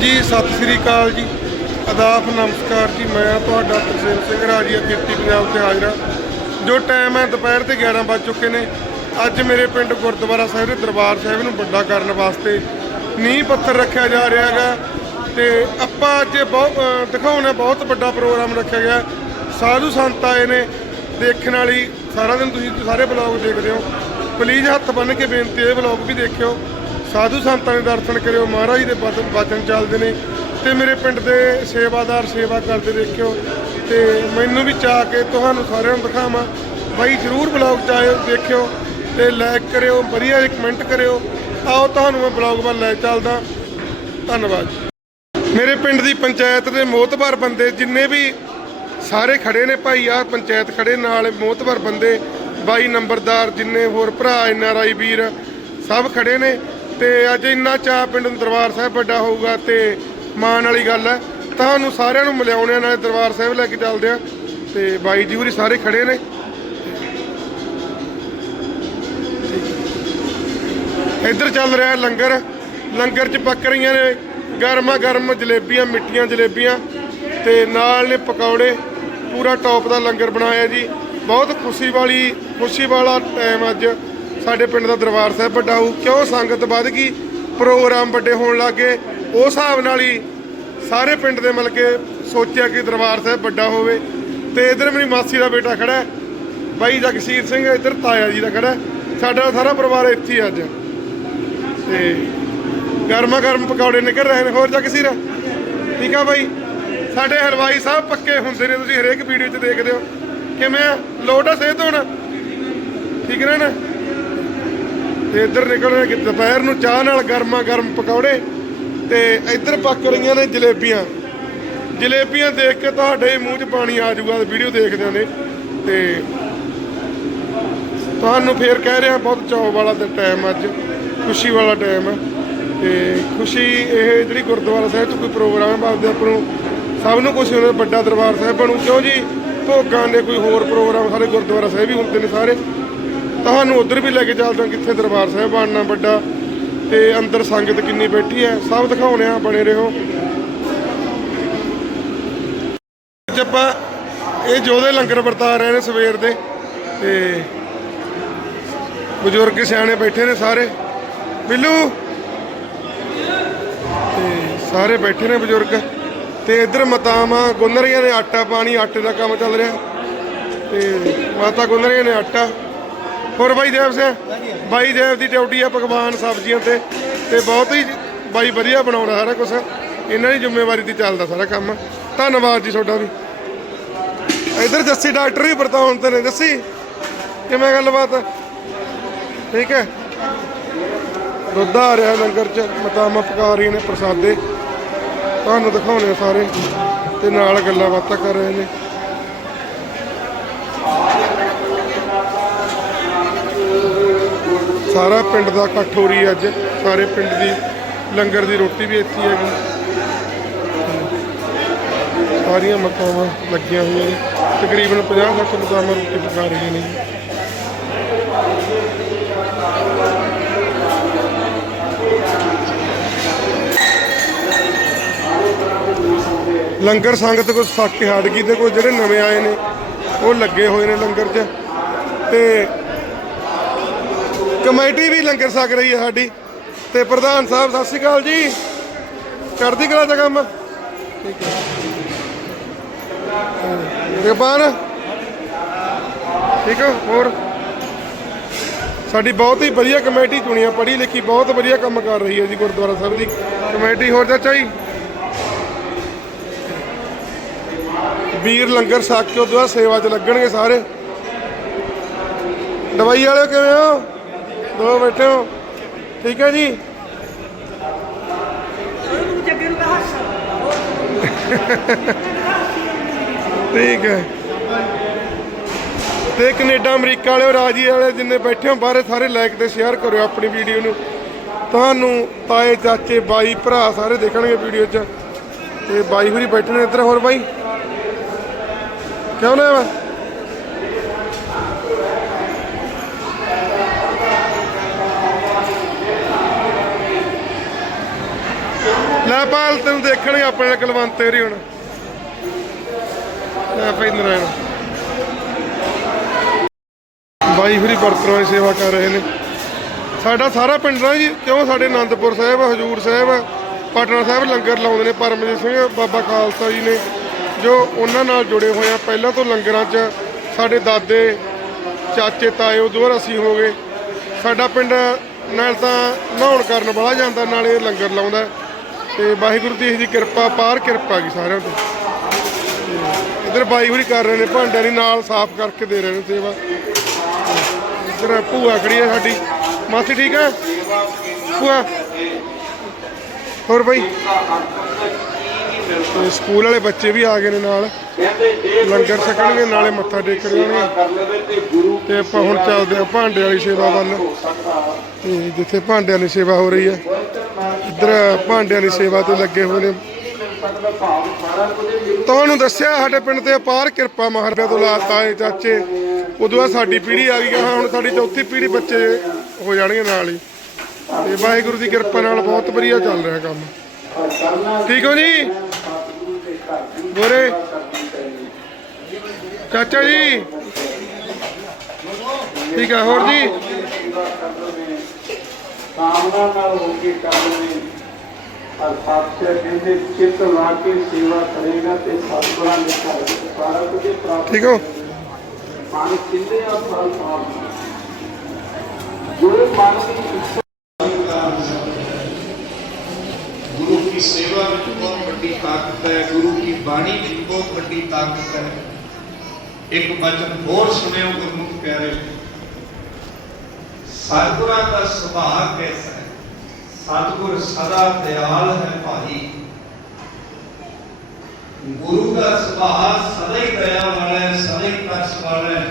ਜੀ, ਸਤਿ ਸ੍ਰੀ ਅਕਾਲ ਜੀ। ਆਦਾਬ ਨਮਸਕਾਰ ਜੀ, ਮੈਂ ਤੁਹਾਡਾ ਤਰਸੇਮ ਸਿੰਘ ਰਾਜੀਆ ਖੇਤੀ ਪੰਜਾਬ ਤੇ ਹਾਜ਼ਰ ਹਾਂ। ਜੋ ਟਾਈਮ ਹੈ, ਦੁਪਹਿਰ ਦੇ 11 ਵੱਜ ਚੁੱਕੇ ਨੇ। ਅੱਜ ਮੇਰੇ ਪਿੰਡ ਗੁਰਦੁਆਰਾ ਸਾਹਿਬ ਦੇ ਦਰਬਾਰ ਸਾਹਿਬ ਨੂੰ ਵੱਡਾ ਕਰਨ ਵਾਸਤੇ ਨੀਂਹ ਪੱਥਰ ਰੱਖਿਆ ਜਾ ਰਿਹਾ ਹੈਗਾ ਤੇ ਆਪਾਂ ਅੱਜ ਬਹੁਤ ਦਿਖਾਉਣਾ ਬਹੁਤ ਵੱਡਾ ਪ੍ਰੋਗਰਾਮ ਰੱਖਿਆ ਗਿਆ। ਸਾਧੂ ਸੰਤ ਆਏ ਨੇ, ਦੇਖਣ ਵਾਲੀ। ਸਾਰਾ ਦਿਨ ਤੁਸੀਂ ਸਾਰੇ ਬਲੌਗ ਦੇਖਦੇ ਹੋ। ਪਲੀਜ਼ ਹੱਥ ਬੰਨ੍ਹ ਕੇ ਬੇਨਤੀ ਹੈ, ਇਹ ਬਲੌਗ ਵੀ ਦੇਖਿਓ। ਸਾਧੂ ਸੰਤਾਂ ਦੇ ਦਰਸ਼ਨ ਕਰਿਓ, ਮਹਾਰਾਜ ਦੇ ਬਚਨ ਬਚਨ ਚੱਲਦੇ ਨੇ ਤੇ ਮੇਰੇ ਪਿੰਡ ਦੇ ਸੇਵਾਦਾਰ ਸੇਵਾ ਕਰਦੇ ਦੇਖਿਓ ਤੇ ਮੈਨੂੰ ਵੀ ਚਾਹ ਕੇ ਤੁਹਾਨੂੰ ਸਾਰਿਆਂ ਨੂੰ ਦਿਖਾਵਾਂ। ਬਾਈ ਜਰੂਰ ਬਲੌਗ ਚ ਆਇਓ, ਦੇਖਿਓ ਤੇ ਲਾਈਕ ਕਰਿਓ, ਵਧੀਆ ਕਮੈਂਟ ਕਰਿਓ। ਆਓ ਤੁਹਾਨੂੰ ਮੈਂ ਬਲੌਗ ਵੱਲ ਲੈ ਚੱਲਦਾ। ਧੰਨਵਾਦ। ਮੇਰੇ ਪਿੰਡ ਦੀ ਪੰਚਾਇਤ ਦੇ ਮੋਤਬਰ ਬੰਦੇ ਜਿੰਨੇ ਵੀ ਸਾਰੇ ਖੜੇ ਨੇ ਭਾਈ ਆ ਪੰਚਾਇਤ ਖੜੇ ਨਾਲ ਮੋਤਬਰ ਬੰਦੇ, ਬਾਈ ਨੰਬਰਦਾਰ ਜਿੰਨੇ ਹੋਰ ਭਰਾ ਐਨ ਆਰ ਆਈ ਵੀਰ, ਸਭ ਖੜੇ ਨੇ। ਤੇ ਅੱਜ ਇੰਨਾ ਚਾਹ ਪਿੰਡ ਨੂੰ ਦਰਬਾਰ ਸਾਹਿਬ ਵੱਡਾ ਹੋਊਗਾ ਤੇ ਮਾਣ ਵਾਲੀ ਗੱਲ ਹੈ। ਤੁਹਾਨੂੰ ਸਾਰਿਆਂ ਨੂੰ ਮਿਲਾਉਣੇ ਆ, ਦਰਬਾਰ ਸਾਹਿਬ ਲੈ ਕੇ ਚੱਲਦੇ ਆ। ਤੇ ਬਾਈ ਜੀ ਹੋਰੀ ਸਾਰੇ ਖੜੇ ਨੇ। ਇੱਧਰ ਚੱਲ ਰਿਹਾ ਲੰਗਰ। ਲੰਗਰ 'ਚ ਪੱਕ ਰਹੀਆਂ ਨੇ ਗਰਮਾ ਗਰਮ ਜਲੇਬੀਆਂ ਮਿੱਠੀਆਂ ਜਲੇਬੀਆਂ ਤੇ ਨਾਲ ਨੇ ਪਕੌੜੇ। ਪੂਰਾ ਟੌਪ ਦਾ ਲੰਗਰ ਬਣਾਇਆ ਜੀ। ਬਹੁਤ ਖੁਸ਼ੀ ਵਾਲੀ ਖੁਸ਼ੀ ਵਾਲਾ ਟਾਈਮ ਅੱਜ। ਸਾਡੇ ਪਿੰਡ ਦਾ ਦਰਬਾਰ ਸਾਹਿਬ ਵੱਡਾ ਹੋਊ, ਕਿਉਂ ਸੰਗਤ ਵੱਧ ਗਈ? ਪ੍ਰੋਗਰਾਮ ਵੱਡੇ ਹੋਣ ਲੱਗੇ ਉਸ ਹਿਸਾਬ ਨਾਲ ਹੀ ਸਾਰੇ ਪਿੰਡ ਦੇ ਮਿਲ ਕੇ ਸੋਚਿਆ ਕਿ ਦਰਬਾਰ ਸਾਹਿਬ ਵੱਡਾ ਹੋਵੇ। ਤੇ ਇਧਰ ਮੇਰੀ ਮਾਸੀ ਦਾ ਬੇਟਾ ਖੜਾ ਬਾਈ ਜਗਸੀਰ ਸਿੰਘ, ਇੱਧਰ ਤਾਇਆ ਜੀ ਦਾ ਖੜਾ ਸਾਡਾ ਸਾਰਾ ਪਰਿਵਾਰ ਇੱਥੇ ਹੀ ਅੱਜ। ਤੇ ਗਰਮਾ ਗਰਮ ਪਕੌੜੇ ਨਿਕਲ ਰਹੇ ਨੇ। ਹੋਰ ਜਗਸੀਰ, ਠੀਕ ਆ ਬਾਈ? ਸਾਡੇ ਹਲਵਾਈ ਸਾਹਿਬ ਪੱਕੇ ਹੁੰਦੇ ਨੇ, ਤੁਸੀਂ ਹਰੇਕ ਵੀਡੀਓ 'ਚ ਦੇਖਦੇ ਹੋ। ਕਿਵੇਂ ਆ? ਲੋਟ ਆ ਸਿਹਤ ਹੋਣਾ? ਠੀਕ ਨੇ ਨਾ? ਤੇ ਇੱਧਰ ਨਿਕਲ ਰਹੇ ਕਿ ਦੁਪਹਿਰ ਨੂੰ ਚਾਹ ਨਾਲ ਗਰਮਾ ਗਰਮ ਪਕੌੜੇ ਤੇ ਇੱਧਰ ਪੱਕ ਰਹੀਆਂ ਨੇ ਜਲੇਬੀਆਂ। ਜਲੇਬੀਆਂ ਦੇਖ ਕੇ ਤੁਹਾਡੇ ਮੂੰਹ 'ਚ ਪਾਣੀ ਆ ਜਾਊਗਾ ਵੀਡੀਓ ਦੇਖਦਿਆਂ ਨੇ। ਤੇ ਤੁਹਾਨੂੰ ਫੇਰ ਕਹਿ ਰਿਹਾ ਬਹੁਤ ਚਾਅ ਵਾਲਾ ਤੇ ਟਾਈਮ ਅੱਜ, ਖੁਸ਼ੀ ਵਾਲਾ ਟਾਈਮ ਹੈ ਤੇ ਖੁਸ਼ੀ ਇਹ ਜਿਹੜੀ ਗੁਰਦੁਆਰਾ ਸਾਹਿਬ 'ਚ ਕੋਈ ਪ੍ਰੋਗਰਾਮ ਹੈ ਬਾਬਦੇ ਆਪਾਂ ਨੂੰ ਸਭ ਨੂੰ ਖੁਸ਼ੀ ਹੋਣਾ, ਵੱਡਾ ਦਰਬਾਰ ਸਾਹਿਬ ਬਣੂ। ਕਿਉਂ ਜੀ? ਭੋਗਾਂ ਦੇ ਕੋਈ ਹੋਰ ਪ੍ਰੋਗਰਾਮ ਸਾਰੇ ਗੁਰਦੁਆਰਾ ਸਾਹਿਬ ਹੀ ਹੁੰਦੇ ਨੇ ਸਾਰੇ। ਤੁਹਾਨੂੰ ਉਧਰ ਵੀ ਲੈ ਕੇ ਚੱਲਦਾ ਕਿੱਥੇ ਦਰਬਾਰ ਸਾਹਿਬ ਬਣਨਾ ਵੱਡਾ ਤੇ ਅੰਦਰ ਸੰਗਤ ਕਿੰਨੀ ਬੈਠੀ ਹੈ, ਸਭ ਦਿਖਾਉਣੇ ਆ ਬਣੇ ਰਹੋ। ਅੱਜ ਆਪਾਂ ਇਹ ਜੋਦੇ ਲੰਗਰ ਵਰਤਾ ਰਹੇ ਨੇ ਸਵੇਰ ਦੇ ਤੇ ਬਜ਼ੁਰਗ ਸਿਆਣੇ ਬੈਠੇ ਨੇ ਸਾਰੇ। ਬਿੱਲੂ? ਤੇ ਸਾਰੇ ਬੈਠੇ ਨੇ ਬਜ਼ੁਰਗ। ਤੇ ਇੱਧਰ ਮਤਾਵਾਂ ਗੁੰਨ ਨੇ ਆਟਾ ਪਾਣੀ, ਆਟੇ ਦਾ ਕੰਮ ਚੱਲ ਰਿਹਾ। ਤੇ ਮਾਤਾ ਗੁੰਨ ਨੇ ਆਟਾ। ਹੋਰ ਬਾਈ ਦੇਵ ਸਿੰਘ? ਬਾਈ ਦੇਵ ਦੀ ਡਿਊਟੀ ਆ ਪਕਵਾਨ ਸਬਜ਼ੀਆਂ ਤੇ ਤੇ ਬਹੁਤ ਹੀ ਬਾਈ ਵਧੀਆ ਬਣਾਉਂਦਾ ਸਾਰਾ ਕੁਝ ਇਹਨਾਂ ਦੀ ਜ਼ਿੰਮੇਵਾਰੀ ਤੇ ਚੱਲਦਾ ਸਾਰਾ ਕੰਮ। ਧੰਨਵਾਦ ਜੀ ਤੁਹਾਡਾ ਵੀ। ਇੱਧਰ ਜੱਸੀ ਡਾਕਟਰ ਵੀ ਵਰਤਾਉਣ ਤੇ ਨੇ। ਜੱਸੀ, ਕਿਵੇਂ ਗੱਲਬਾਤ? ਠੀਕ ਹੈ? ਦੁੱਧ ਆ ਰਿਹਾ ਲੰਗਰ ਚ, ਮਤਾਮਾ ਪਕਾ ਰਹੀਆਂ ਨੇ ਪ੍ਰਸਾਦੇ। ਤੁਹਾਨੂੰ ਦਿਖਾਉਣੇ ਆ ਸਾਰੇ, ਤੇ ਨਾਲ ਗੱਲਾਂ ਬਾਤਾਂ ਕਰ ਰਹੇ ਨੇ। ਸਾਰਾ ਪਿੰਡ ਦਾ ਇਕੱਠ ਹੋ ਰਹੀ ਹੈ ਅੱਜ। ਸਾਰੇ ਪਿੰਡ ਦੀ ਲੰਗਰ ਦੀ ਰੋਟੀ ਵੀ ਇੱਥੇ ਹੀ ਹੈਗੀ। ਸਾਰੀਆਂ ਮਤਾਵਾਂ ਲੱਗੀਆਂ ਹੋਈਆਂ ਨੇ। ਤਕਰੀਬਨ 50-60 ਮਤਾਵਾਂ ਰੋਟੀ ਪਕਾ ਰਹੀਆਂ ਨੇ ਲੰਗਰ ਸੰਗਤ ਕੋਈ ਸੱਕ ਕੇ ਹਟ ਗਈ ਤੇ ਕੋਈ ਜਿਹੜੇ ਨਵੇਂ ਆਏ ਨੇ, ਉਹ ਲੱਗੇ ਹੋਏ ਨੇ ਲੰਗਰ 'ਚ। ਤੇ ਕਮੇਟੀ ਵੀ ਲੰਗਰ ਛਕ ਰਹੀ ਹੈ ਸਾਡੀ ਤੇ ਪ੍ਰਧਾਨ ਸਾਹਿਬ, ਸਤਿ ਸ਼੍ਰੀ ਅਕਾਲ ਜੀ। ਕਰਦੀ ਕਲਾ ਦਾ ਕੰਮ? ਠੀਕ ਹੈ ਰਿਬਾਨ ਠੀਕ ਹੈ? ਹੋਰ? ਸਾਡੀ ਬਹੁਤ ਹੀ ਵਧੀਆ ਕਮੇਟੀ ਚੁਣੀਆਂ ਪੜ੍ਹੀ ਲਿਖੀ ਬਹੁਤ ਵਧੀਆ ਕੰਮ ਕਰ ਰਹੀ ਹੈ ਜੀ ਗੁਰਦੁਆਰਾ ਸਾਹਿਬ ਦੀ। ਕਮੇਟੀ ਹੋਰ ਚਾਚਾ ਜੀ? ਵੀਰ ਲੰਗਰ ਛਕ ਕੇ ਉਹਦੇ ਸੇਵਾ 'ਚ ਲੱਗਣਗੇ ਸਾਰੇ। ਦਵਾਈ ਵਾਲਿਓ ਕਿਵੇਂ ਹੋ? ਦੋ ਬੈਠੇ ਹੋ ਠੀਕ ਹੈ ਜੀ? ਠੀਕ ਹੈ। ਤੇ ਕੈਨੇਡਾ, ਅਮਰੀਕਾ ਵਾਲੇ ਰਾਜੀ ਵਾਲੇ ਜਿੰਨੇ ਬੈਠੇ ਹੋ, ਬਾਹਰ ਸਾਰੇ ਲਾਈਕ ਤੇ ਸ਼ੇਅਰ ਕਰਿਓ ਆਪਣੀ ਵੀਡੀਓ ਨੂੰ। ਤੁਹਾਨੂੰ ਤਾਏ, ਚਾਚੇ, ਬਾਈ, ਭਰਾ ਸਾਰੇ ਦੇਖਣਗੇ ਵੀਡੀਓ 'ਚ। ਤੇ ਬਾਈ ਹੋਰੀ ਬੈਠੇ ਨੇ ਇੱਧਰ ਹੋਰ ਬਾਈ। ਕਿਉਂ ਨਾ ਲੈ ਪਾਲ ਤੈਨੂੰ ਦੇਖਣਗੇ ਆਪਣੇ ਕਲਵੰਤ ਤੇਰੀ ਹੁਣ। ਲੈ ਭਾਈ ਨਰਾਇਣ ਬਾਈ ਹੁਰੀ ਬਰਤਨਾਂ ਦੀ ਸੇਵਾ ਕਰ ਰਹੇ ਨੇ। ਸਾਡਾ ਸਾਰਾ ਪਿੰਡ ਨਾ ਜੀ, ਕਿਉਂ ਸਾਡੇ ਆਨੰਦਪੁਰ ਸਾਹਿਬ, ਹਜੂਰ ਸਾਹਿਬ, ਪਟਨਾ ਸਾਹਿਬ ਲੰਗਰ ਲਾਉਂਦੇ ਨੇ, ਪਰਮਜੀਤ ਸਿੰਘ, ਬਾਬਾ ਖਾਲਸਾ ਜੀ ਨੇ, ਜੋ ਉਹਨਾਂ ਨਾਲ ਜੁੜੇ ਹੋਏ ਆ। ਪਹਿਲਾਂ ਤੋਂ ਲੰਗਰਾਂ 'ਚ ਸਾਡੇ ਦਾਦੇ, ਚਾਚੇ, ਤਾਏ, ਉਦੋਂ ਬਾਅਦ ਅਸੀਂ ਹੋ ਗਏ। ਸਾਡਾ ਪਿੰਡ ਨਾਲ ਤਾਂ ਨਹਾਉਣ ਕਰਨ ਵਾਲਾ ਜਾਂਦਾ, ਨਾਲੇ ਲੰਗਰ ਲਾਉਂਦਾ। ਤੇ ਵਾਹਿਗੁਰੂ ਦੀ ਇਹਦੀ ਕਿਰਪਾ, ਪਾਰ ਕਿਰਪਾ ਕੀ ਸਾਰਿਆਂ ਤੇ। ਤੇ ਇੱਧਰ ਬਾਈ ਹੁਰੀ ਕਰ ਰਹੇ ਨੇ, ਭਾਂਡਿਆਂ ਦੀ ਨਾਲ ਸਾਫ਼ ਕਰਕੇ ਦੇ ਰਹੇ ਨੇ ਸੇਵਾ। ਇੱਧਰ ਭੂਆ ਖੜੀ ਹੈ ਸਾਡੀ। ਮਾਸੀ ਠੀਕ ਹੈ ਭੂਆ। ਹੋਰ ਬਾਈ। ਤੇ ਸਕੂਲ ਵਾਲੇ ਬੱਚੇ ਵੀ ਆ ਗਏ ਨੇ ਨਾਲ। ਲੰਗਰ ਛਕਣਗੇ, ਨਾਲੇ ਮੱਥਾ ਟੇਕ ਤੇ ਆਪਾਂ ਹੁਣ ਚੱਲਦੇ ਆ ਭਾਂਡੇ ਵਾਲੀ ਸੇਵਾ ਵੱਲ। ਤੇ ਜਿੱਥੇ ਭਾਂਡਿਆਂ ਦੀ ਸੇਵਾ ਹੋ ਰਹੀ ਹੈ, ਇੱਧਰ ਭਾਂਡਿਆਂ ਦੀ ਸੇਵਾ ਤੇ ਲੱਗੇ ਹੋਏ ਨੇ। ਤੁਹਾਨੂੰ ਦੱਸਿਆ ਸਾਡੇ ਪਿੰਡ ਤੇ ਅਪਾਰ ਕਿਰਪਾ ਮਹਾਰਾਜਾ ਤੋਂ ਲਾਤਾ ਏ ਚਾਚੇ। ਉਦੋਂ ਬਾਅਦ ਸਾਡੀ ਪੀੜ੍ਹੀ ਆ ਗਈ ਹਾਂ ਹੁਣ ਸਾਡੀ ਚੌਥੀ ਪੀੜ੍ਹੀ ਬੱਚੇ ਹੋ ਜਾਣਗੇ ਨਾਲ ਹੀ। ਤੇ ਵਾਹਿਗੁਰੂ ਦੀ ਕਿਰਪਾ ਨਾਲ ਬਹੁਤ ਵਧੀਆ ਚੱਲ ਰਿਹਾ ਕੰਮ। ਠੀਕ ਹੋ ਜੀ? ਗੋਰੇ ਚਾਚਾ ਜੀ। ਠੀਕ ਆ ਹੋਰ ਜੀ? ਕਾਮਨਾ ਨਾਲ ਹੋ ਕੇ ਕਰਨੇ ਹਰ ਪਾਤਸ਼ਾਹ ਕਹਿੰਦੇ ਚਿੱਤ ਲਾ ਕੇ ਸੇਵਾ ਕਰੇਗਾ ਤੇ ਸਤਿਗੁਰਾਂ ਦੇ ਘਰ ਸਾਰਾ ਕੁਝ ਪ੍ਰਾਪਤ ਠੀਕ ਹੋ। ਮਨ ਕਿੰਨੇ ਆ ਫਲ ਪਾਪ ਜੋ ਮਨ ਦੀ ਗੁਰੂ ਕੀ ਸੇਵਾ ਵਿੱਚ ਬਹੁਤ ਵੱਡੀ ਤਾਕਤ ਹੈ ਗੁਰੂ ਕੀ ਬਾਣੀ ਵਿੱਚ ਬਹੁਤ ਵੱਡੀ ਤਾਕਤ ਹੈ ਇੱਕ ਬਚਨ ਹੋਰ ਸੁਣਿਓ ਗੁਰਮੁਖ ਪਿਆਰੇ ਸਤਿਗੁਰਾਂ ਦਾ ਸੁਭਾਅ ਕੈਸਾ ਹੈ ਸਤਿਗੁਰ ਸਦਾ ਦਿਆਲ ਹੈ ਭਾਈ ਗੁਰੂ ਦਾ ਸੁਭਾਅ ਸਦਾ ਹੀ ਦਇਆ ਵਾਲਾ ਹੈ ਸਦਾ ਹੀ ਤਰਸ ਵਾਲਾ ਹੈ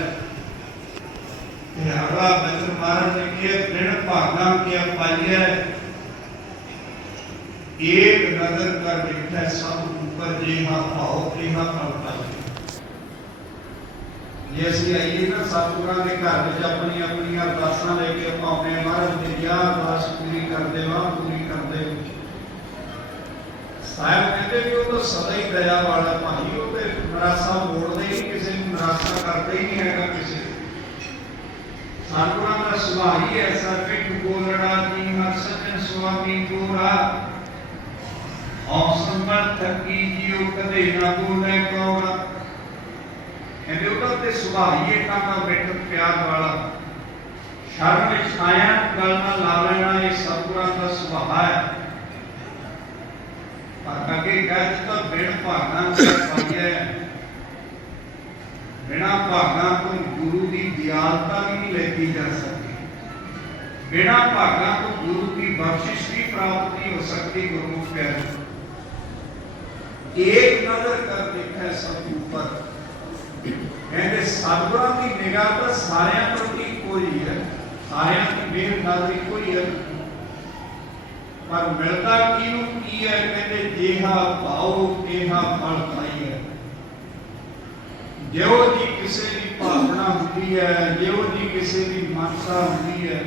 ਤੇ ਅਗਲਾ ਬਚਨ ਮਹਾਰਾਜ ਨੇ ਕਿਹਾ ਬਿਨ ਭਾਗਾ ਕੀ ਪਾਈਐ एक नजर कर देखता है सब ऊपर जेहा भाव प्रेहा फल पाए ਜੇ ਅਸੀਂ ਆਈਏ ਨਾ ਸਤਿਗੁਰਾਂ ਦੇ ਘਰ ਵਿੱਚ ਆਪਣੀ ਆਪਣੀਆਂ ਅਰਦਾਸਾਂ ਲੈ ਕੇ ਆਪਾਂ ਆਪਣੇ ਮਹਾਰਾਜ ਦੀ ਯਾਦ ਅਰਦਾਸ ਪੂਰੀ ਕਰਦੇ ਵਾਂ ਪੂਰੀ ਕਰਦੇ ਸਾਹਿਬ ਕਹਿੰਦੇ ਵੀ ਉਹ ਤਾਂ ਸਦਾ ਹੀ ਦਇਆ ਵਾਲਾ ਭਾਈ ਉਹ ਤੇ ਨਰਾਸਾ ਮੋੜਦਾ ਹੀ ਨਹੀਂ ਕਿਸੇ ਨੂੰ ਨਰਾਸਾ ਕਰਦਾ ਹੀ ਨਹੀਂ ਹੈਗਾ ਕਿਸੇ ਸਤਿਗੁਰਾਂ ਦਾ ਸੁਭਾਅ ਹੀ ਐਸਾ ਕਿ ਬੋਲਣਾ ਜੀ ਹਰ ਸੱਜਣ ਸੁਆਮੀ ਪੂਰਾ ਔਸਮਤ ਥਕੀ ਜੀਉ ਕਦੇ ਨਾ ਬੋਲੇ ਕੌੜਾ ਕਹਿੰਦੇ ਉਹਦਾ ਤੇ ਸੁਭਾਅ ਹੀ ਦਾ ਮਿੱਠ ਪਿਆਰ ਵਾਲਾ ਸ਼ਰਨ ਵਿੱਚ ਆਇਆ ਗੱਲ ਨਾਲ ਲਾ ਲੈਣਾ ਇਹ ਸਤਿਗੁਰਾਂ ਦਾ ਸੁਭਾਅ ਹੈ ਪਰ ਅੱਗੇ ਕਹਿ ਦਿੱਤਾ ਬਿਨ ਭਾਗਾਂ ਦਾ ਪਾਈਐ ਬਿਨਾ ਭਾਗਾਂ ਤੋਂ ਗੁਰੂ ਦੀ ਦਿਆਲਤਾ ਵੀ ਨਹੀਂ ਲੈਤੀ ਜਾ ਸਕਦੀ ਬਿਨਾ ਭਾਗਾਂ ਤੋਂ ਗੁਰੂ ਦੀ ਬਖਸ਼ਿਸ਼ ਵੀ ਪ੍ਰਾਪਤ ਨਹੀਂ ਹੋ ਸਕਦੀ ਗੁਰੂ ਪਿਆਰੇ एक नजर कर देखा है सब ऊपर ਕਹਿੰਦੇ ਸਤਿਗੁਰਾਂ ਦੀ ਨਿਗਾਹ ਤਾਂ ਸਾਰਿਆਂ ਪ੍ਰਤੀ ਇੱਕੋ ਹੀ ਹੈ ਸਾਰਿਆਂ ਦੀ ਮੇਰ ਨਾਲ ਇੱਕੋ ਹੀ ਹੈ ਪਰ ਮਿਲਦਾ ਕਿਹਨੂੰ ਕੀ ਹੈ ਕਹਿੰਦੇ ਜੇਹਾ ਭਾਉ ਤੇਹਾ ਫਲ ਪਾਈ ਹੈ ਜਿਉ ਜੀ ਕਿਸੇ ਦੀ ਭਾਵਨਾ ਹੁੰਦੀ ਹੈ ਜਿਉ ਜੀ ਕਿਸੇ ਦੀ ਮਨਸਾ ਹੁੰਦੀ ਹੈ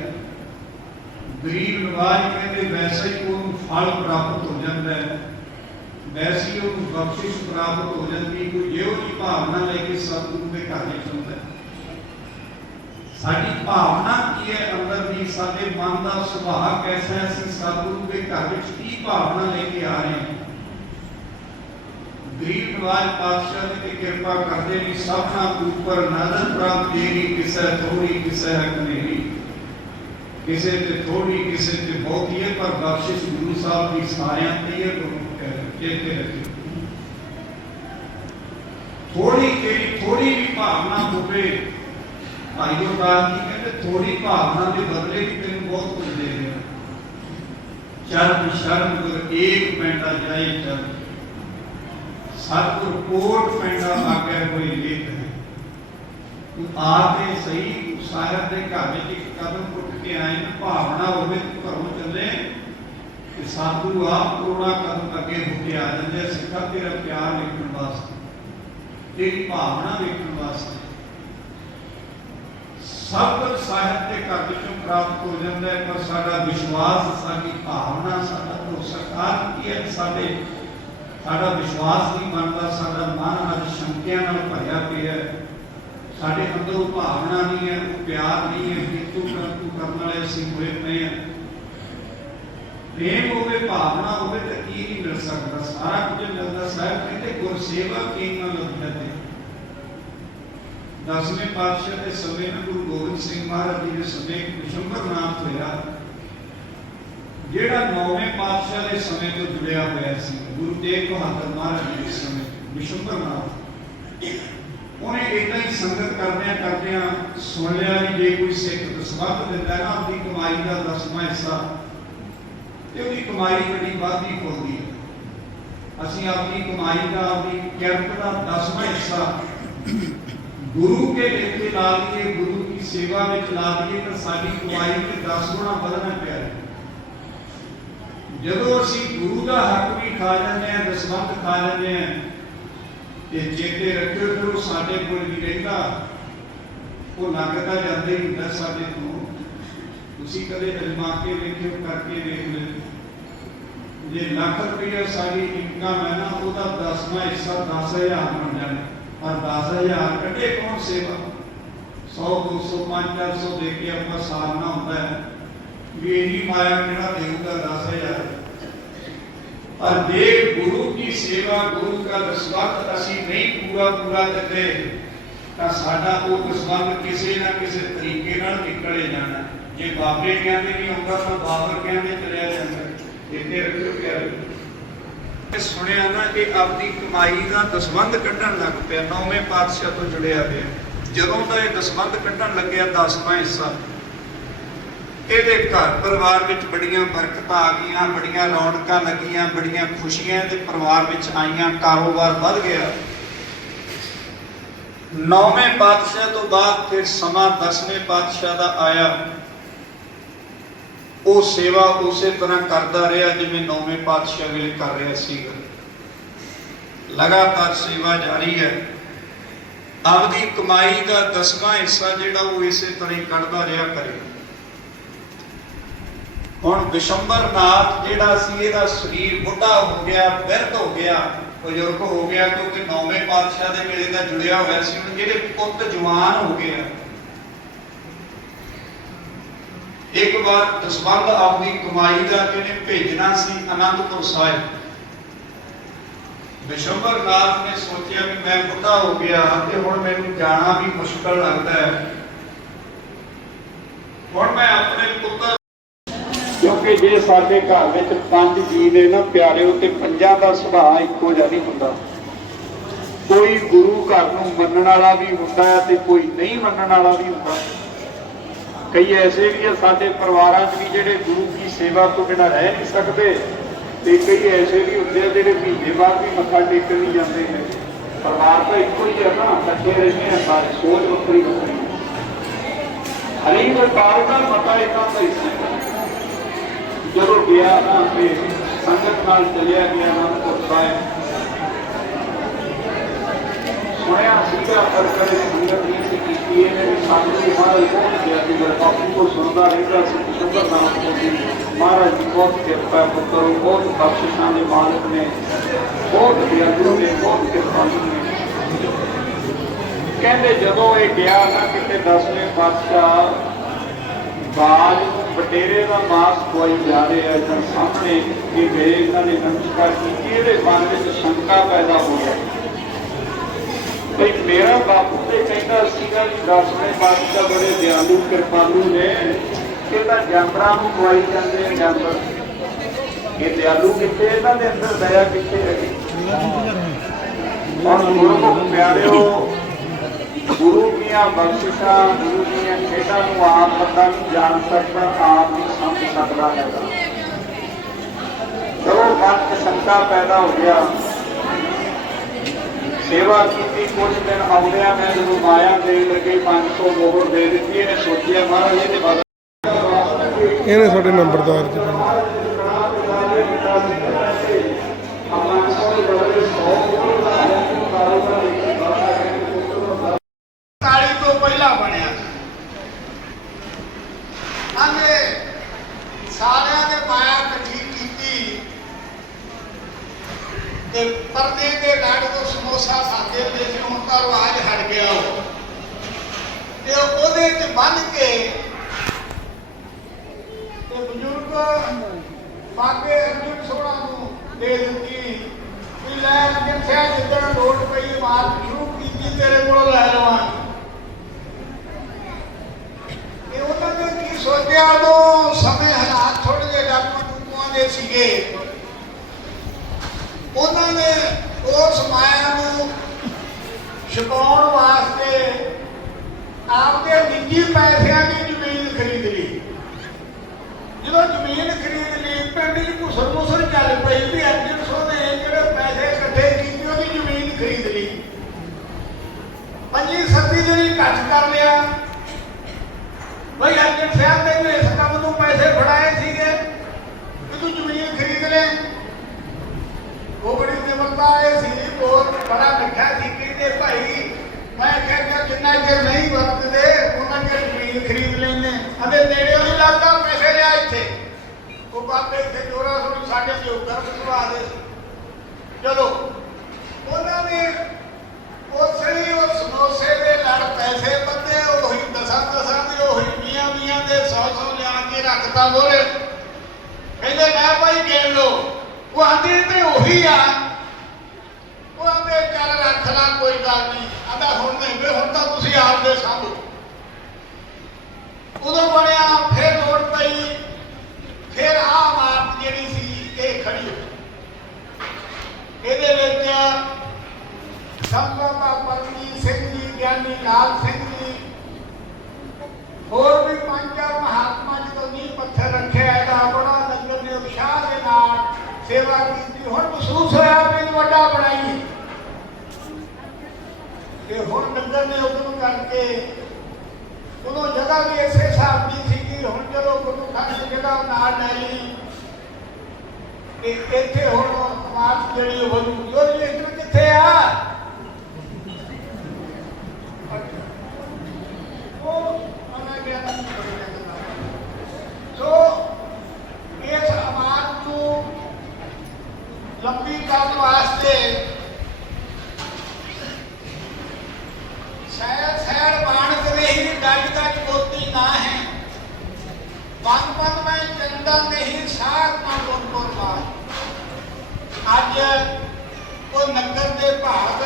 ਗਰੀਬ ਨਿਵਾਜ ਕਹਿੰਦੇ ਵੈਸੇ ਹੀ ਉਹਨੂੰ ਫਲ ਪ੍ਰਾਪਤ ਹੋ ਜਾਂਦਾ ਹੈ ਵੈਸੀ ਉਹ ਬਖਸ਼ਿਸ਼ ਪ੍ਰਾਪਤ ਹੋ ਜਾਂਦੀ ਕੋਈ ਜਿਹੋ ਜੀ ਭਾਵਨਾ ਲੈ ਕੇ ਸਤਿਗੁਰੂ ਦੇ ਘਰ ਵਿੱਚ ਹੁੰਦਾ ਹੈ। ਸਾਡੀ ਭਾਵਨਾ ਕੀ ਹੈ ਅੰਦਰ ਦੀ ਸਾਡੇ ਮਨ ਦਾ ਸੁਭਾਅ ਕੈਸਾ ਹੈ ਅਸੀਂ ਸਤਿਗੁਰੂ ਦੇ ਘਰ ਵਿੱਚ ਕੀ ਭਾਵਨਾ ਲੈ ਕੇ ਆ ਰਹੇ ਹਾਂ ਗਰੀਬ ਨਵਾਜ ਪਾਤਸ਼ਾਹ ਨੇ ਤੇ ਕਿਰਪਾ ਕਰਦੇ ਵੀ ਸਭਨਾ ਉੱਪਰ ਨਜ਼ਰ ਪ੍ਰਾਪਤ ਦੇਗੀ ਕਿਸੇ ਥੋੜੀ ਕਿਸੇ ਹੱਕ ਨਹੀਂ ਕਿਸੇ ਤੇ ਥੋੜੀ ਕਿਸੇ ਤੇ ਬਹੁਤੀ ਹੈ ਪਰ ਬਖਸ਼ਿਸ਼ ਗੁਰੂ ਸਾਹਿਬ ਦੀ ਸਾਰਿਆਂ ਤੇ ਹੈ ਗੁਰੂ ਚੇਤੇ ਰੱਖਿਓ ਥੋੜੀ ਜਿਹੜੀ ਥੋੜੀ ਵੀ ਭਾਵਨਾ ਹੋਵੇ ਭਾਈ ਗੁਰਦਾਸ ਜੀ ਕਹਿੰਦੇ ਥੋੜੀ ਭਾਵਨਾ ਦੇ ਬਦਲੇ ਵੀ ਤੈਨੂੰ ਬਹੁਤ ਕੁਝ ਦੇ ਰਿਹਾ ਚਰਨ ਸ਼ਰਨ ਗੁਰ ਏਕ ਪੈਂਡਾ ਜਾਏ ਚਰਨ ਸਤਿਗੁਰ ਕੋਟ ਪੈਂਡਾ ਆਗੇ ਕੋਈ ਲੇਖ ਹੈ ਤੂੰ ਆ ਕੇ ਸਹੀ ਸਾਹਿਬ ਦੇ ਘਰ ਵਿੱਚ ਇੱਕ ਕਦਮ ਉੱਠ ਕੇ ਆਏ ਨਾ ਕਿ ਸਾਧੂ ਆਪ ਕਰੋੜਾ ਕਦਮ ਅੱਗੇ ਹੋ ਆ ਜਾਂਦੇ ਆ, ਤੇਰਾ ਪਿਆਰ ਵੇਖਣ ਵਾਸਤੇ ਤੇਰੀ ਭਾਵਨਾ ਵੇਖਣ ਵਾਸਤੇ। ਸਭ ਕੁਝ ਦੇ ਘਰ ਵਿੱਚੋਂ ਪ੍ਰਾਪਤ ਹੋ ਜਾਂਦਾ ਹੈ ਪਰ ਸਾਡਾ ਵਿਸ਼ਵਾਸ ਸਾਡੀ ਭਾਵਨਾ ਸਾਡਾ ਭਰੋਸਾ ਕਾਰ ਕੀ ਹੈ? ਸਾਡੇ ਸਾਡਾ ਵਿਸ਼ਵਾਸ ਨਹੀਂ ਬਣਦਾ ਸਾਡਾ ਮਨ ਅੱਜ ਸ਼ੰਕਿਆਂ ਨਾਲ ਭਰਿਆ ਪਿਆ ਹੈ। ਸਾਡੇ ਅੰਦਰੋਂ ਭਾਵਨਾ ਨਹੀਂ ਹੈ ਉਹ ਪਿਆਰ ਨਹੀਂ ਹੈ ਕਿਤੂ ਕਰਤੂ ਕਰਨ ਵਾਲੇ ਅਸੀਂ ਹੋਏ ਪਏ ਹਾਂ। ਪ੍ਰੇਮ ਹੋਵੇ, ਭਾਵਨਾ ਹੋਵੇ ਤਾਂ ਕੀ ਨਹੀਂ ਮਿਲ ਸਕਦਾ। ਸਾਰਾ ਕੁਝ ਮਿਲਦਾ। ਸਾਹਿਬ ਕਹਿੰਦੇ ਗੁਰਸੇਵਾ ਕੀ ਨਾ ਲੱਭਦੇ ਦਸਵੇਂ ਪਾਤਸ਼ਾਹ ਦੇ ਸਮੇਂ ਨੂੰ ਗੁਰੂ ਗੋਬਿੰਦ ਸਿੰਘ ਮਹਾਰਾਜ ਜੀ ਦੇ ਸਮੇਂ ਇੱਕ ਨਾਮ ਹੋਇਆ। ਜਿਹੜਾ ਨੌਵੇਂ ਪਾਤਸ਼ਾਹ ਦੇ ਸਮੇਂ ਤੋਂ ਜੁੜਿਆ ਹੋਇਆ ਸੀ, ਗੁਰੂ ਤੇਗ ਬਹਾਦਰ ਮਹਾਰਾਜ ਜੀ ਦੇ ਸਮੇਂ ਵਿਸ਼ੰਬਰ ਨਾਮ। ਉਹਨੇ ਇਦਾਂ ਹੀ ਸੰਗਤ ਕਰਦਿਆਂ ਕਰਦਿਆਂ ਸੁਣ ਲਿਆ ਵੀ ਜੇ ਕੋਈ ਸਿੱਖ ਦਸਵੰਧ ਦਿੰਦਾ ਨਾ, ਆਪਣੀ ਕਮਾਈ ਦਾ ਦਸਵਾਂ ਹਿੱਸਾ ਤੇ ਉਹਦੀ ਕਮਾਈ ਬੜੀ ਵਾਧੀ ਹੁੰਦੀ ਹੈ। ਅਸੀਂ ਆਪਣੀ ਕਮਾਈ ਦਾ, ਆਪਣੀ ਕਿਰਤ ਦਾ ਦਸਵਾਂ ਹਿੱਸਾ ਗੁਰੂ ਕੇ ਲੇਖੇ ਲਾ ਲਈਏ, ਗੁਰੂ ਦੀ ਸੇਵਾ ਵਿੱਚ ਲਾ ਲਈਏ, ਤਾਂ ਸਾਡੀ ਕਮਾਈ ਤੇ 10 ਗੁਣਾ ਵਧਣਾ ਪਿਆ ਹੈ। ਜਦੋਂ ਅਸੀਂ ਗੁਰੂ ਦਾ ਹੱਕ ਵੀ ਖਾ ਜਾਂਦੇ ਹਾਂ, ਦਸਵੰਧ ਖਾ ਜਾਂਦੇ ਹਾਂ, ਤੇ ਚੇਤੇ ਰੱਖਿਓ ਕਿ ਉਹ ਸਾਡੇ ਕੋਲ ਨਹੀਂ ਰਹਿੰਦਾ, ਉਹ ਲੰਘਦਾ ਜਾਂਦਾ ਹੀ ਹੁੰਦਾ, ਸਾਡੇ ਤੋਂ ਤੁਸੀਂ ਕਦੇ ਅਜਮਾ ਕੇ ਵੇਖਿਓ ਕਰਕੇ ਵੇਖ ਲਿਓ ਜੇ ਲੱਖ ਰੁਪਏ ਸਾਡੀ ਇਨਕਮ ਹੈ ਨਾ ਉਹਦਾ 10ਵਾਂ ਹਿੱਸਾ 10000 ਬਣ ਜਾਣਾ ਪਰ 10000 ਕੱਢੇ ਕੌਣ ਸੇਵਾ 100 200 500 ਦੇ ਕੇ ਆਪਾਂ ਸਾਰਨਾ ਹੁੰਦਾ ਹੈ ਵੀ ਇਹੀ ਮਾਇਆ ਕਿਹੜਾ ਦੇਊਗਾ 10000 और देव गुरु की सेवा गुरु का दसवंध ਅਸੀਂ ਨਹੀਂ ਪੂਰਾ ਪੂਰਾ ਕਰਦੇ ਤਾਂ ਸਾਡਾ ਉਹ ਦਸਵੰਧ ਕਿਸੇ ਨਾ ਕਿਸੇ ਤਰੀਕੇ ਨਾਲ ਨਿਕਲੇ ਜਾਣਾ ਜੇ ਬਾਬੇ ਕਹਿੰਦੇ ਨਹੀਂ ਆਉਂਦਾ ਤਾਂ ਬਾਬਰ ਕਹਿੰਦੇ ਚਲਿਆ ਜਾਂਦਾ? ਇੱਥੇ ਰੱਖਿਓ ਪਿਆਰੇ। ਇਹ ਸੁਣਿਆ ਨਾ ਕਿ ਆਪਦੀ ਕਮਾਈ ਦਾ ਦਸਵੰਧ ਕੱਢਣ ਲੱਗ ਪਿਆ, ਨੌਵੇਂ ਪਾਤਸ਼ਾਹ ਤੋਂ ਜੁੜਿਆ ਪਿਆ ਜਦੋਂ ਦਾ ਇਹ ਦਸਵੰਧ ਕੱਢਣ ਲੱਗਿਆ 10ਵਾਂ ਹਿੱਸਾ। ਇਹਦੇ ਘਰ ਪਰਿਵਾਰ ਵਿੱਚ ਬੜੀਆਂ ਬਰਕਤਾਂ ਆ ਗਈਆਂ, ਬੜੀਆਂ ਰੌਣਕਾਂ ਲੱਗੀਆਂ, ਬੜੀਆਂ ਖੁਸ਼ੀਆਂ ਦੇ ਪਰਿਵਾਰ ਵਿੱਚ ਆਈਆਂ, ਕਾਰੋਬਾਰ ਵੱਧ ਗਿਆ। ਨੌਵੇਂ ਪਾਤਸ਼ਾਹ ਤੋਂ ਬਾਅਦ ਫਿਰ ਸਮਾਂ ਦਸਵੇਂ ਪਾਤਸ਼ਾਹ ਦਾ ਆਇਆ। ਉਹ ਸੇਵਾ ਉਸੇ ਤਰ੍ਹਾਂ ਕਰਦਾ ਰਿਹਾ ਜਿਵੇਂ ਨੌਵੇਂ ਪਾਤਸ਼ਾਹ ਵੇਲੇ ਕਰ ਰਿਹਾ ਸੀਗਾ ਲਗਾਤਾਰ ਸੇਵਾ ਜਾਰੀ ਹੈ। ਆਪਦੀ ਕਮਾਈ ਦਾ ਦਸਵਾਂ ਹਿੱਸਾ ਜਿਹੜਾ ਉਹ ਇਸੇ ਤਰ੍ਹਾਂ ਹੀ ਕੱਢਦਾ ਰਿਹਾ ਕਰੇ। ਹੁਣ ਵਿਸ਼ੰਬਰ ਨਾਥ ਜਿਹੜਾ ਸੀ, ਇਹਦਾ ਸਰੀਰ ਬੁੱਢਾ ਹੋ ਗਿਆ, ਬਿਰਧ ਹੋ ਗਿਆ, ਬਜ਼ੁਰਗ ਹੋ ਗਿਆ, ਕਿਉਂਕਿ ਨੌਵੇਂ ਪਾਤਸ਼ਾਹ ਦੇ ਵੇਲੇ ਦਾ ਜੁੜਿਆ ਹੋਇਆ ਸੀ। ਹੁਣ ਜਿਹੜੇ ਪੁੱਤ ਜਵਾਨ ਹੋ ਗਏ ਆ ਇੱਕ ਵਾਰ ਦਸਵੰਧ ਆਪਣੀ ਕਮਾਈ ਦਾ ਇਹਨੇ ਭੇਜਣਾ ਸੀ ਅਨੰਦਪੁਰ ਸਾਹਿਬ? ਵਿਸ਼ੰਬਰ ਨਾਥ ਨੇ ਸੋਚਿਆ ਵੀ ਮੈਂ ਬੁੱਢਾ ਹੋ ਗਿਆ ਤੇ ਹੁਣ ਮੈਨੂੰ ਜਾਣਾ ਵੀ ਮੁਸ਼ਕਲ ਲੱਗਦਾ ਹੈ। ਹੁਣ ਮੈਂ ਆਪਣੇ ਪੁੱਤਰ ਕਿਉਂਕਿ ਜੇ ਸਾਡੇ ਘਰ ਵਿੱਚ ਪੰਜ ਜੀ ਨੇ ਨਾ ਪਿਆਰਿਓ ਤੇ ਪੰਜਾਂ ਦਾ ਸੁਭਾਅ ਇੱਕੋ ਜਿਹਾ ਨਹੀਂ ਹੁੰਦਾ। ਕੋਈ ਗੁਰੂ ਘਰ ਨੂੰ ਮੰਨਣ ਵਾਲਾ ਵੀ ਹੁੰਦਾ ਤੇ ਕੋਈ ਨਹੀਂ ਮੰਨਣ ਵਾਲਾ ਵੀ ਹੁੰਦਾ। ਕਈ ਐਸੇ ਵੀ ਆ, ਸਾਡੇ ਪਰਿਵਾਰਾਂ 'ਚ ਵੀ ਜਿਹੜੇ ਗੁਰੂ ਦੀ ਸੇਵਾ ਤੋਂ ਬਿਨਾਂ ਰਹਿ ਨਹੀਂ ਸਕਦੇ ਤੇ ਕਈ ਐਸੇ ਵੀ ਹੁੰਦੇ ਆ ਜਿਹੜੇ ਮਹੀਨੇ ਬਾਅਦ ਵੀ ਮੱਥਾ ਟੇਕਣ ਨਹੀਂ ਜਾਂਦੇ ਨੇ। ਪਰਿਵਾਰ ਤਾਂ ਇੱਕੋ ਹੀ ਹੈ ਨਾ, ਇਕੱਠੇ ਰਹਿੰਦੇ ਆ, ਸਾਰੇ ਸੋਚ ਵੱਖਰੀ ਵੱਖਰੀ। ਹਰੀ ਵਰਤਾਰ ਦਾ ਪਤਾ ਇਹਨਾਂ ਦਾ ਹਿੱਸਾ ਜਦੋਂ ਗਿਆ ਨਾ ਤੇ ਸੰਗਤ ਨਾਲ ਚਲਿਆ ਗਿਆ ਅਨੰਦਪੁਰ ਸਾਹਿਬ। ਸੁਣਿਆ ਸੀਗਾ ਪਰ ਕਦੇ ਸੰਗਤ ਨਹੀਂ ਕੀਤੀ ਇਹਨੇ ਵੀ ਸਾਨੂੰ ਵੀ ਮਹਾਰਾਜ ਬਹੁਤ ਗਿਆ ਸੀ ਮੇਰੇ ਬਾਪੂ ਕੋ ਸੁਣਦਾ ਰਹਿੰਦਾ ਸੀ ਸ਼ੁਕਰ ਨਾਮ ਤੋਂ ਮਹਾਰਾਜ ਦੀ ਬਹੁਤ ਕਿਰਪਾ ਪੁੱਤਰ, ਬਹੁਤ ਬਖਸ਼ਿਸ਼ਾਂ ਦੇ ਮਾਲਕ ਨੇ, ਬਹੁਤ ਦਿਆਲੂ ਨੇ, ਬਹੁਤ ਕਿਰਪਾਲੂ ਨੇ। ਕਹਿੰਦੇ ਜਦੋਂ ਇਹ ਗਿਆ ਨਾ ਕਿਤੇ 10ਵੇਂ ਪਾਤਸ਼ਾਹ, ਬਾਜ ਬਟੇਰੇ ਦਾ ਮਾਸ ਖਵਾਈ ਜਾ ਰਿਹਾ ਹੈ ਸਾਹਮਣੇ ਕਿ ਮੇਰੇ ਇਹਨਾਂ ਨੇ ਨਮਸਕਾਰ ਕੀਤੀ, ਇਹਦੇ ਮਨ ਵਿੱਚ ਸ਼ੰਕਾ ਪੈਦਾ ਹੋ ਗਈ ਭਈ ਮੇਰਾ ਬਾਪੂ ਤੇ ਕਹਿੰਦਾ ਸੀਗਾ ਕਿ ਦਸਵੇਂ ਪਾਤਸ਼ਾਹ ਬੜੇ ਦਿਆਲੂ, ਕਿਰਪਾਲੂ ਨੇ ਇਹ ਤਾਂ ਜਾਨਵਰਾਂ ਨੂੰ ਖਵਾਈ ਜਾਂਦੇ ਆ ਜਾਨਵਰ। ਇਹ ਦਿਆਲੂ ਕਿੱਥੇ? ਇਹਨਾਂ ਦੇ ਅੰਦਰ ਦਇਆ ਕਿੱਥੇ ਹੈਗੀ? ਔਰ ਗੁਰੂ ਪਿਆਰਿਓ, ਗੁਰੂ ਦੀਆਂ ਬਖਸ਼ਿਸ਼ਾਂ, ਗੁਰੂ ਦੀਆਂ ਖੇਡਾਂ ਨੂੰ ਆਪ ਬੰਦਾ ਨਹੀਂ ਜਾਣ ਸਕਦਾ, ਆਪ ਨਹੀਂ ਸਮਝ ਸਕਦਾ ਹੈਗਾ। ਜਦੋਂ ਮਨ ਸ਼ੰਕਾ ਪੈਦਾ ਹੋ ਗਿਆ। ਸੇਵਾ ਕੀਤੀ ਕੁਝ ਦਿਨ ਆਉਂਦਿਆਂ ਮੈਂ ਜਦੋਂ ਮਾਇਆ ਦੇਣ ਲੱਗੇ 500 ਮੋਹਰ ਦੇ ਦਿੱਤੀ, ਇਹਨੇ ਸੋਚਿਆ, ਮਹਾਰਾਜ, ਇਹਦੇ ਬਾਰੇ ਇਹਨੇ ਸਾਡੇ ਨੰਬਰਦਾਰ ਜੀ ਨੇ। ਕਾਲੀ ਤੋਂ ਪਹਿਲਾਂ ਬਣਿਆ ਤੇ ਪਰਦੇ ਦੇ ਲਾੜ ਤੋਂ ਸਮੋਸਾ ਖਾਂਦੇ ਹੁੰਦੇ ਸੀ ਹੁਣ ਤਾਂ ਰਿਵਾਜ ਹਟ ਗਿਆ। ਉਹ ਤੇ ਉਹਦੇ ਚ ਬੰਨ ਕੇ ਤੇ ਬਜ਼ੁਰਗ ਬਾਗੇ ਅਰਜੁਨ ਸੋਹਣਾ ਨੂੰ ਦੇ ਦਿੱਤੀ ਵੀ ਲੈ ਕਿੱਥੇ ਜਿੱਦਣ ਲੋਟ ਪਈ ਮਾਰ ਸ਼ੁਰੂ ਕੀਤੀ ਤੇਰੇ ਕੋਲੋਂ ਲੈ ਲਵਾਂਗੇ ਤੇ ਉਹਨਾਂ ਨੇ ਕੀ ਸੋਚਿਆ, ਉਦੋਂ ਸਮੇਂ ਹਾਲਾਤ ਥੋੜੇ ਜਿਹੇ ਡਾਕੂਆਂ ਡੂਕੂਆਂ ਦੇ ਸੀਗੇ। ਉਹਨਾਂ ਨੇ ਉਸ ਮਾਇਆ ਨੂੰ ਛੁਪਾਉਣ ਵਾਸਤੇ ਆਪਦੇ ਨਿੱਜੀ ਪੈਸਿਆਂ ਦੀ ਜ਼ਮੀਨ ਖਰੀਦ ਲਈ। ਜਦੋਂ ਜ਼ਮੀਨ ਖਰੀਦ ਲਈ, ਪਿੰਡ 'ਚ ਘੁਸਰ ਮੁਸਰ ਚੱਲ ਪਈ ਵੀ ਅਰਜਨ ਸੋ ਜਿਹੜੇ ਪੈਸੇ ਇਕੱਠੇ ਕੀਤੇ, ਉਹਦੀ ਜ਼ਮੀਨ ਖਰੀਦ ਲਈ। ਪੰਜੀ ਸੱਤੀ ਜਿਹੜੀ ਘੱਟ ਕਰ ਲਿਆ। ਬਈ ਅਰਜਨ ਸਾਹਿਬ ਨੇ ਇਸ ਕੰਮ ਨੂੰ ਪੈਸੇ ਫੜਾਏ ਸੀਗੇ ਕਿ ਤੂੰ ਜ਼ਮੀਨ ਖਰੀਦ ਲੈ। ਇਹ ਸੀ, ਬਹੁਤ ਬੜਾ ਮਿੱਠਾ ਸੀ ਕਹਿੰਦੇ ਭਾਈ, ਮੈਂ ਕਹਿੰਦਾ ਜਿੰਨਾ ਚਿਰ ਨਹੀਂ ਵਰਤਦੇ, ਉਹਨਾਂ ਚਿਰ ਜ਼ਮੀਨ ਖਰੀਦ ਲੈਂਦੇ ਅਦੇ ਨੇੜੇ ਨਹੀਂ ਲੱਗਦਾ ਪੈਸੇ ਲਿਆ ਇੱਥੇ। ਉਹ ਬਾਬੇ ਇੱਥੇ ਜੋਰਾ ਸੋਣੀ ਸਾਡੇ ਜੋ ਗਰਭ ਸੁਭਾ ਦੇ। ਚਲੋ, ਉਹਨਾਂ ਨੇ ਉਸੇ ਹੀ ਉਹ ਸਮੋਸੇ ਦੇ ਲੜ ਪੈਸੇ ਬੰਦੇ, ਉਹੀ ਦਸਾਂ ਦਸਾਂ ਦੇ, ਉਹੀ ਮੀਆਂ ਮੀਆਂ ਦੇ ਸੌ ਸੌ ਲਿਆ ਕੇ ਰੱਖਦਾ ਮੋਰੇ ਕਹਿੰਦੇ ਨਾ ਭਾਈ, ਗੇਣ ਲੋ ਉਹ ਆਂਦੇ ਤੇ ਉਹੀ ਆ ਉਹ ਆਂਦੇ ਚੱਲ ਰੱਖ ਲਾ ਕੋਈ ਗੱਲ ਨਹੀਂ ਆਂਦਾ ਹੁਣ ਹੁਣ ਤਾਂ ਤੁਸੀਂ ਆਪ ਦੇ ਸਾਹਮਣੇ। ਉਦੋਂ ਬਣਿਆ, ਫਿਰ ਲੋੜ ਪਈ, ਫਿਰ ਆ ਮਾਰਤ ਜਿਹੜੀ ਸੀ, ਇਹ ਖੜੀ ਹੋਈ। ਇਹਦੇ ਵਿੱਚ ਸੰਭਾਬਾ ਪਰਮਜੀਤ ਸਿੰਘ ਜੀ, ਗਿਆਨੀ ਲਾਲ ਸਿੰਘ ਜੀ, ਹੋਰ ਵੀ ਪੰਜ ਮਹਾਤਮਾ ਜਦੋਂ ਨੀਂਹ ਪੱਥਰ ਰੱਖਿਆ, ਇਹਦਾ ਬੜਾ ਨਗਰ ਨੇ ਉਤਸ਼ਾਹ ਦੇ ਨਾਲ ਸੇਵਾ ਕੀਤੀ। ਹੁਣ ਮਹਿਸੂਸ ਹੋਇਆ ਵੀ ਵੱਡਾ ਬਣਾਈਏ। ਤੇ ਹੁਣ ਨਗਰ ਨੇ ਉਦਮ ਕਰਕੇ ਉਦੋਂ ਜਗ੍ਹਾ ਵੀ ਇਸੇ ਹਿਸਾਬ ਦੀ ਸੀਗੀ, ਹੁਣ ਜਦੋਂ ਗੁਰੂ ਖਾਨ ਦੀ ਜਗ੍ਹਾ ਨਾਲ ਲੈ ਲਈ, ਤੇ ਇੱਥੇ ਹੁਣ ਸਮਾਜ ਜਿਹੜੀ ਉਹ ਵਜੂਦ ਉਹ ਰਿਲੇਸ਼ਨ ਕਿੱਥੇ ਆ ਉਹ ਉਹਨਾਂ ਗਿਆ ਨਹੀਂ ਸੋ ਇਸ ਆਵਾਜ਼ ਨੂੰ ਲੰਬੀ ਕਰਨ ਵਾਸਤੇ ਸੈਰ ਸੈਰ ਬਾਣਕ ਦੇ ਹੀ ਡੱਜ ਤੱਕ ਮੋਤੀ ਨਾ ਹੈ ਮਨ ਮਨ ਮੈਂ ਚੰਦਨ ਨਹੀਂ ਸਾਖ ਮਨ ਕੋਨ ਕੋਨ ਮਾਰ ਅੱਜ ਉਹ ਨਗਰ ਦੇ ਭਾਗ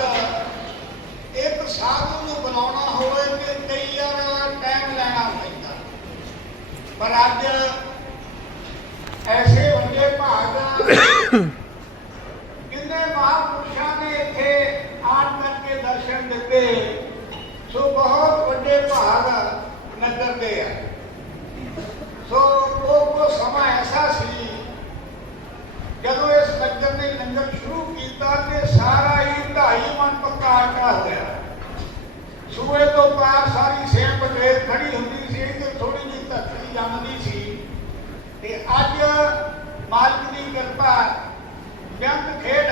ਇੱਕ ਸਾਧੂ ਨੂੰ ਬਣਾਉਣਾ ਹੋਵੇ ਤੇ ਕਈ ਵਾਰ ਟਾਈਮ ਲੈਣਾ ਪੈਂਦਾ ਪਰ ਅੱਜ ਐਸੇ ਵੱਡੇ ਭਾਗ ਕਿੰਨੇ ਮਹਾਪੁਰਸ਼ਾਂ ਨੇ ਇੱਥੇ ਆਣ ਕਰਕੇ ਦਰਸ਼ਨ ਦਿੱਤੇ ਸੋ ਬਹੁਤ ਵੱਡੇ ਭਾਗ ਨਗਰ ਦੇ ਆ ਸੋ ਉਹ ਕੋ ਸਮਾਂ ਐਸਾ ਸੀ ਜਦੋਂ ਇਸ ਨਗਰ ਨੇ ਲੰਗਰ ਸ਼ੁਰੂ ਕੀਤਾ ਤੇ ਸਾਰਾ ਹੀ ਢਾਈ ਮਨ ਪੱਕਾ ਆਟਾ ਹੋਇਆ ਸੂਏ ਤੋਂ ਪਾਰ ਸਾਰੀ ਸੇਮ ਬਟੇਰ ਖੜੀ ਹੁੰਦੀ ਸੀ ਤੇ ਥੋੜੀ ਜਿਹੀ ਧਰਤੀ ਜੰਮਦੀ ਸੀ ਤੇ ਅੱਜ ਮਾਲਕ ਦੀ ਕਿਰਪਾ ਜੰਗ ਖੇਡ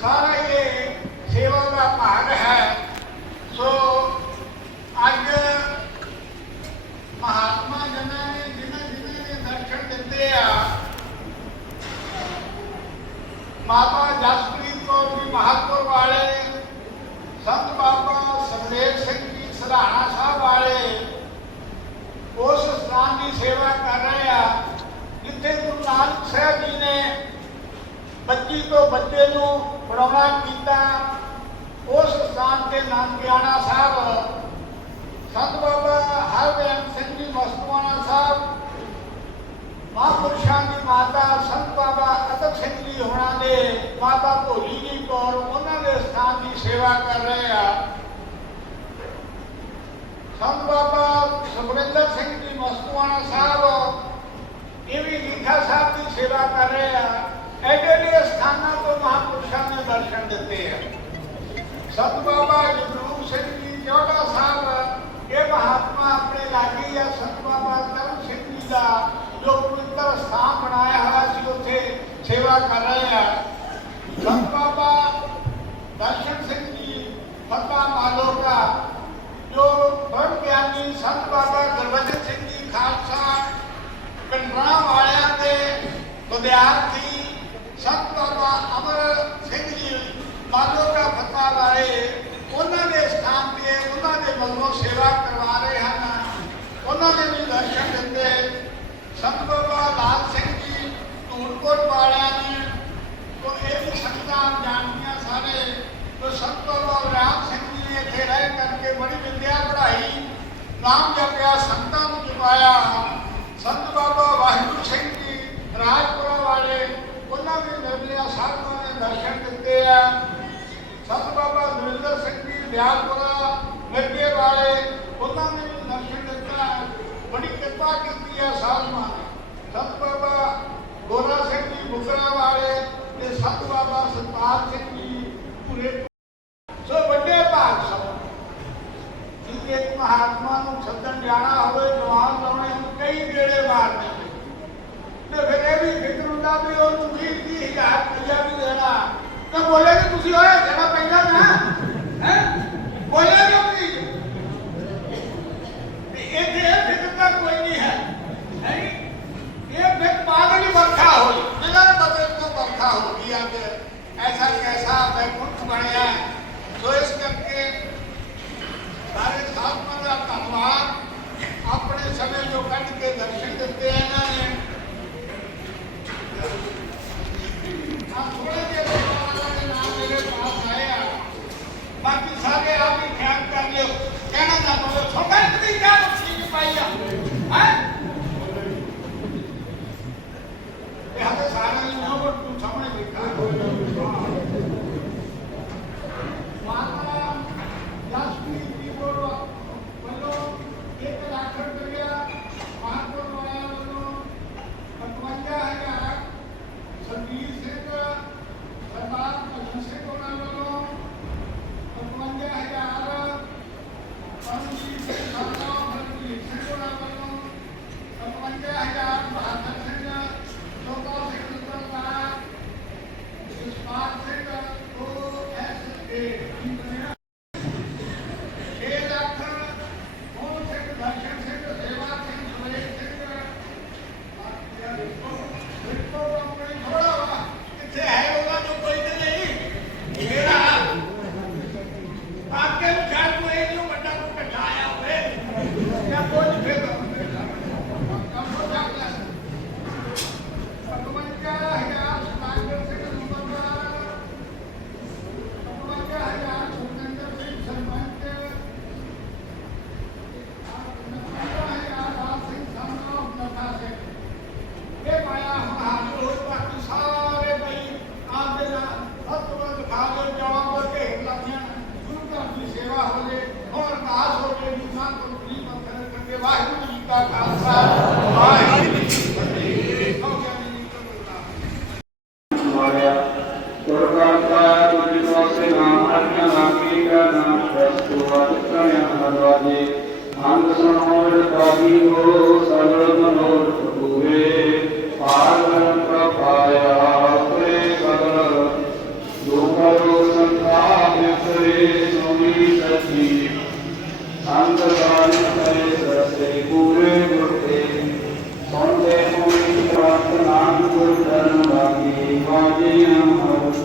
ਸਾਰਾ ਇਹ ਸੇਵਾ ਦਾ ਭਾਗ ਹੈ ਸੋ ਅੱਜ ਮਹਾਤਮਾ ਜਨਾਂ ਨੇ ਜਿਨ੍ਹਾਂ ਜਿਨ੍ਹਾਂ ਨੇ ਦਰਸ਼ਨ ਦਿੱਤੇ ਆ ਮਾਤਾ ਜਸਪ੍ਰੀਤ ਕੌਰ ਜੀ ਮਹਾਤਪੁਰ ਵਾਲੇ, ਸੰਤ ਬਾਬਾ ਸਰਦੇਵ ਸਿੰਘ ਜੀ ਸਰਾਣਾ ਸਾਹਿਬ ਵਾਲੇ ਉਸ ਸਥਾਨ ਦੀ ਸੇਵਾ ਕਰ ਰਹੇ ਆ, ਜਿੱਥੇ ਗੁਰੂ ਨਾਨਕ ਸਾਹਿਬ ਜੀ ਨੇ ਬੱਚੀ ਤੋਂ ਬੱਚੇ ਨੂੰ ਪੜਾਉਣਾ ਕੀਤਾ। ਉਸ ਸਥਾਨ ਤੇ ਨਾਨਕਿਆਣਾ ਸਾਹਿਬ, ਸੰਤ ਬਾਬਾ ਹਰਬਿਆਨ ਸਿੰਘ ਜੀ ਮਸਤਵਾਨਾ ਸਾਹਿਬ ਮਹਾਂਪੁਰਸ਼ਾਂ ਦੀ ਮਾਤਾ, ਸੰਤ ਬਾਬਾ ਅਤਕ ਸਿੰਘ ਜੀ ਹੋਣਾ ਦੇ ਮਾਤਾ ਭੋਲੀ ਜੀ ਕੌਰ ਉਹਨਾਂ ਦੇ ਸਥਾਨ ਦੀ ਸੇਵਾ ਕਰ ਰਹੇ ਆ। ਸੰਤ ਬਾਬਾ ਸੁਖਵਿੰਦਰ ਸਿੰਘ ਜੀ ਮਸਤਵਾਨਾ ਸਾਹਿਬ, ਇਹ ਵੀ ਲੀਖਾ ਸਾਹਿਬ ਦੀ ਸੇਵਾ ਕਰ ਰਹੇ ਆ। ਐਡੇ ਐਡੇ ਸਥਾਨਾਂ ਤੋਂ ਮਹਾਂਪੁਰਸ਼ਾਂ ਨੇ ਦਰਸ਼ਨ ਦਿੱਤੇ ਆ। ਸੰਤ ਬਾਬਾ ਜਗਰੂਪ ਸਿੰਘ ਜੀ ਜੋੜਾ ਸਾਹਿਬ, ਇਹ ਮਹਾਤਮਾ ਆਪਣੇ ਲਾਗੀ ਆ। ਸੰਤ ਬਾਬਾ ਕਰਮ ਸਿੰਘ ਜੀ ਦਾ ਜੋ ਪਵਿੱਤਰ ਸਥਾਨ ਬਣਾਇਆ ਹੋਇਆ ਸੀ ਉੱਥੇ ਸੇਵਾ ਕਰ ਰਹੇ ਆ ਸੰਤ ਬਾਬਾ ਦਰਸ਼ਨ ਸਿੰਘ ਜੀ ਫੱਤਾ ਮਾਲੋਕਾ ਜੋ ਬੜ ਗਿਆਨੀ ਸੰਤ ਬਾਬਾ ਗੁਰਬਚਨ ਸਿੰਘ ਜੀ ਖਾਲਸਾ ਪਿੰਡਰਾ ਵਾਲਿਆਂ ਦੇ ਵਿਦਿਆਰਥੀ ਸੰਤ ਬਾਬਾ ਅਮਰ ਮਾਲੋ ਦਾ ਫਤਵਾ ਵਾਲੇ ਉਹਨਾਂ ਦੇ ਸਥਾਨ ਤੇ ਉਹਨਾਂ ਦੇ ਵੱਲੋਂ ਸੇਵਾ ਕਰਵਾ ਰਹੇ ਹਨ ਉਹਨਾਂ ਦੇ ਵੀ ਦਰਸ਼ਨ ਦਿੰਦੇ ਸੰਤ ਬਾਬਾ ਲਾਲ ਸਿੰਘ ਜੀ ਧੂੜਕੋਟ ਵਾਲਿਆਂ ਨੇ ਉਹ ਇਹ ਵੀ ਸੰਗਤਾਂ ਜਾਣਦੀਆਂ ਸਾਰੇ ਤੋ ਸੰਤ ਬਾਬਾ ਰਾਮ ਸਿੰਘ ਜੀ ਨੇ ਇੱਥੇ ਰਹਿ ਕਰਕੇ ਬੜੀ ਵਿਦਿਆ ਪੜ੍ਹਾਈ ਨਾਮ ਜਪਿਆ ਸੰਤਾਂ ਨੂੰ ਜਪਾਇਆ ਸੰਤ ਬਾਬਾ ਵਾਹਿਗੁਰੂ ਸਿੰਘ ਜੀ ਰਾਜਪੁਰਾ ਵਾਲੇ ਉਹਨਾਂ ਵੀ ਨਿਰਮਲਿਆ ਸਾਧੂਆਂ ਨੇ ਦਰਸ਼ਨ ਦਿੱਤੇ ਆ ਸੰਤ ਬਾਬਾ ਦਵਿੰਦਰ ਸਿੰਘ ਜੀ ਦਿਆਲਪੁਰਾ ਲੱਗੇ ਵਾਲੇ ਉਹਨਾਂ ਨੇ ਵੀ ਦਰਸ਼ਨ ਦਿੱਤਾ ਬੜੀ ਕਿਰਪਾ ਕੀਤੀ ਹੈ ਸਾਧੂਆਂ ਨੇ ਸੰਤ ਬਾਬਾ ਗੋਰਾ ਸਿੰਘ ਵਾਲੇ ਤੇ ਸੰਤ ਬਾਬਾ ਸਤਪਾਲ ਸਿੰਘ ਜੀ ਪੂਰੇ ਸੋ ਵੱਡੇ ਭਾਗ ਸਭ ਜੇ ਮਹਾਤਮਾ ਨੂੰ ਸੱਦਣ ਜਾਣਾ ਹੋਵੇ, ਜਵਾਨ ਲਾਉਣੇ ਕਈ ਗੇੜੇ ਮਾਰਨੇ ਤੇ ਫਿਰ ਇਹ ਵੀ ਫਿਕਰ ਹੁੰਦਾ ਵੀ ਉਹ ਤੁਸੀਂ 30000 ਰੁਪਇਆ ਵੀ ਦੇਣਾ। ਤਾਂ ਬੋਲੇ ਕਿ ਤੁਸੀਂ ਹੋਏ ਦੇਣਾ ਪੈਂਦਾ ਨਾ। ਹੈ? ਬੋਲੇ ਕਿਉਂ ਨਹੀਂ? ਇੱਥੇ ਇਹ ਫਿਕਰ ਤਾਂ ਕੋਈ ਨਹੀਂ ਹੈ ਹੈ ਇਹ ਫਿਰ ਪਾਗਲ ਹੀ ਵਰਖਾ ਹੋਈ ਇਹਨਾਂ ਨੇ ਬਦਲ ਤੋਂ ਵਰਖਾ ਹੋ ਗਈ ਅੱਜ ਐਸਾ ਕੈਸਾ ਬੈਕੁੰਠ ਬਣਿਆ ਸੋ ਇਸ ਕਰਕੇ ਸਾਰੇ ਸਾਧੂਆਂ ਦਾ ਧੰਨਵਾਦ ਆਪਣੇ ਸਮੇਂ ਜੋ ਕੱਢ ਕੇ ਦਰਸ਼ਨ ਦਿੱਤੇ ਆ ਇਹਨਾਂ ਨੇ ਆ ਥੋੜੇ ਜਿਹੇ ਲੋਕਾਂ ਦੇ ਨਾਮ ਮੇਰੇ ਪਾਸ ਆਏ ਆ ਬਾਕੀ ਸਾਰੇ ਆਪ ਹੀ ਖਿਆਲ ਕਰ ਲਿਓ ਕਹਿਣਾ ਨਾ ਬੋਲੋ ਛੋਟਾ ਕਿਤੇ ਕਿਆ ਚੀਜ਼ दुर्गता दुर्विमोचनाम अन्ननामीकरणाम वस्तुवत्तमयं भगवति अंगसमोर्पति हो सर्वमनोर्भुवे पार्वं प्रभायास्ते सकल दुःखरो सन्धाम्यसरे सुमीशति अंगसानितरे सस्ते पूरे गुरुते सौन्दे मुनि प्रार्थनां गुरुधर्म Vajrayam Harusha.